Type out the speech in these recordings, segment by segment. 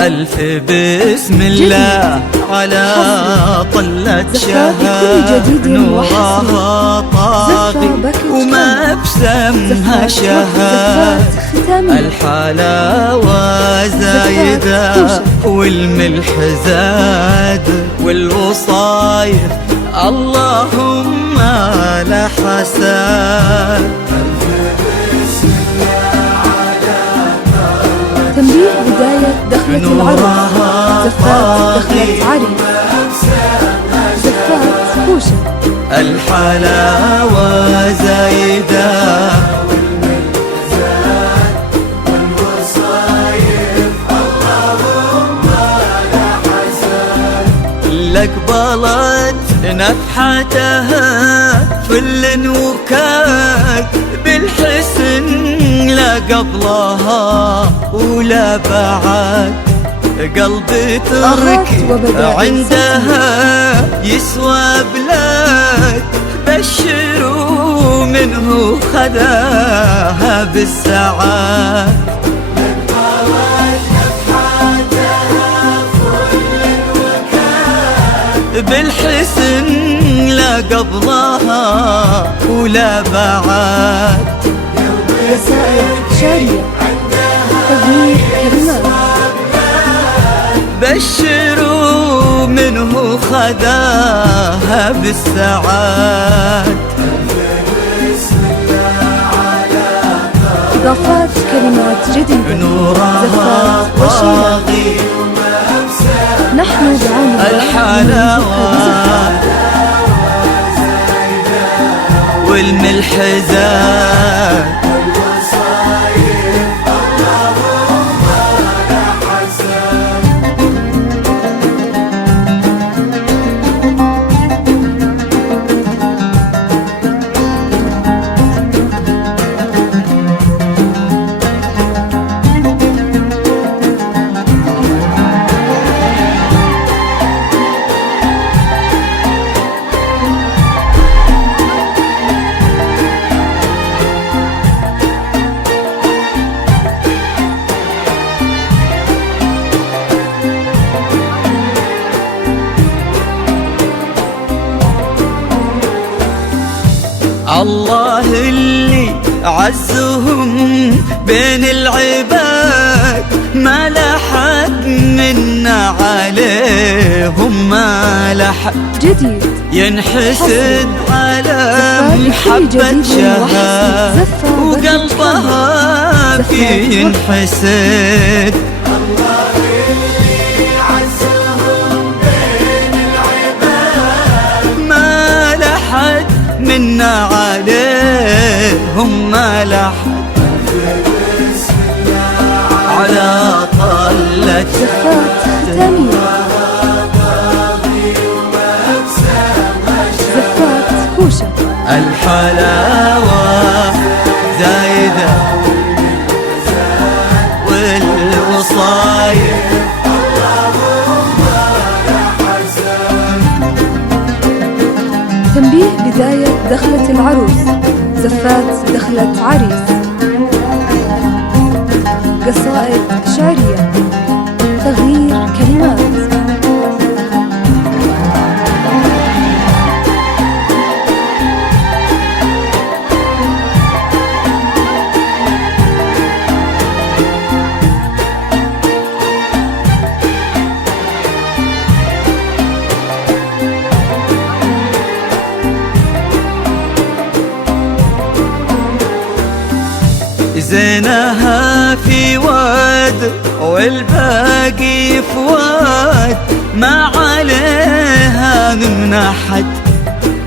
ألف بسم الله على طلة شهد نورها طاغي وما بسمها شهد الحلاوة زايدة والملح زاد والوصايف اللهم لا حسد. تنبيه بداية دخلة العرس. زفات دخلة عريس. زفات كوشة. الحلاوة زايدة والوصايف اللهم لا حسد. لك بلت نفحتها فل وكاك بالحسن لا قبلها ولا بعد. قلبي ترك عندها يسوى بلاد بشروا منه خذاها بالسعاد. بالحسن لا قبلها ولا بعد. رسائل شعرية تغنية كلمات بشروا منه خذاها بالسعاد. إضافات كلمات جديدة نورها طاغي نحن بعون الحلاوة والملح زاد. الله اللي عزهم بين العباد ما لحد منا عليهم ما لحد جديد ينحسد على محبة شهاد وقلبها في ينحسد. الله اللي عزهم بين العباد ما لحد منا عليهم ما لحد. زفات ختامية، زفات كوشة. الحلاوة زايدة والوصايا تنبيه بداية دخلة العروس، زفات دخلة عريس. قصائد شعرية، تغيير كلمات. زينها في واد والباقي فواد، ما عليها ممنحت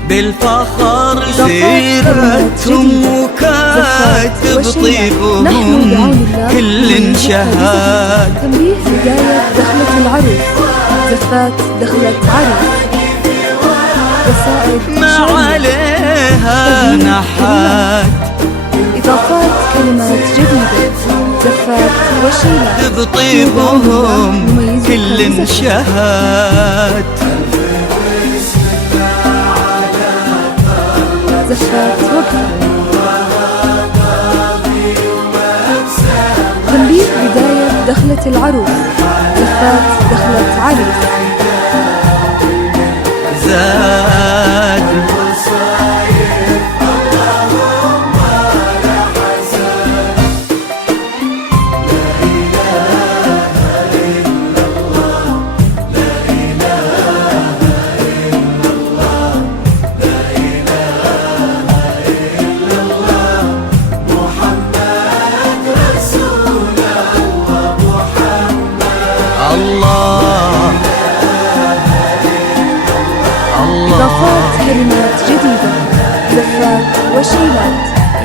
بالفخر سيرتهم وكاتب طيبهم كل انشهاد. تنبيه بداية دخلة العروس، زفات دخلة عريس. قصائد ما شعرية، عليها نحات إضافات كلمات جديدة. زفات وشيلات بطيبهم كل انشهاد. زفات وقفة. تنبيه بداية دخلة العروس، زفات دخلة عريس. زاد إضافات كلمات جديدة. زفات وشيلات.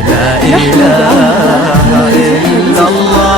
لا إله إلا الله.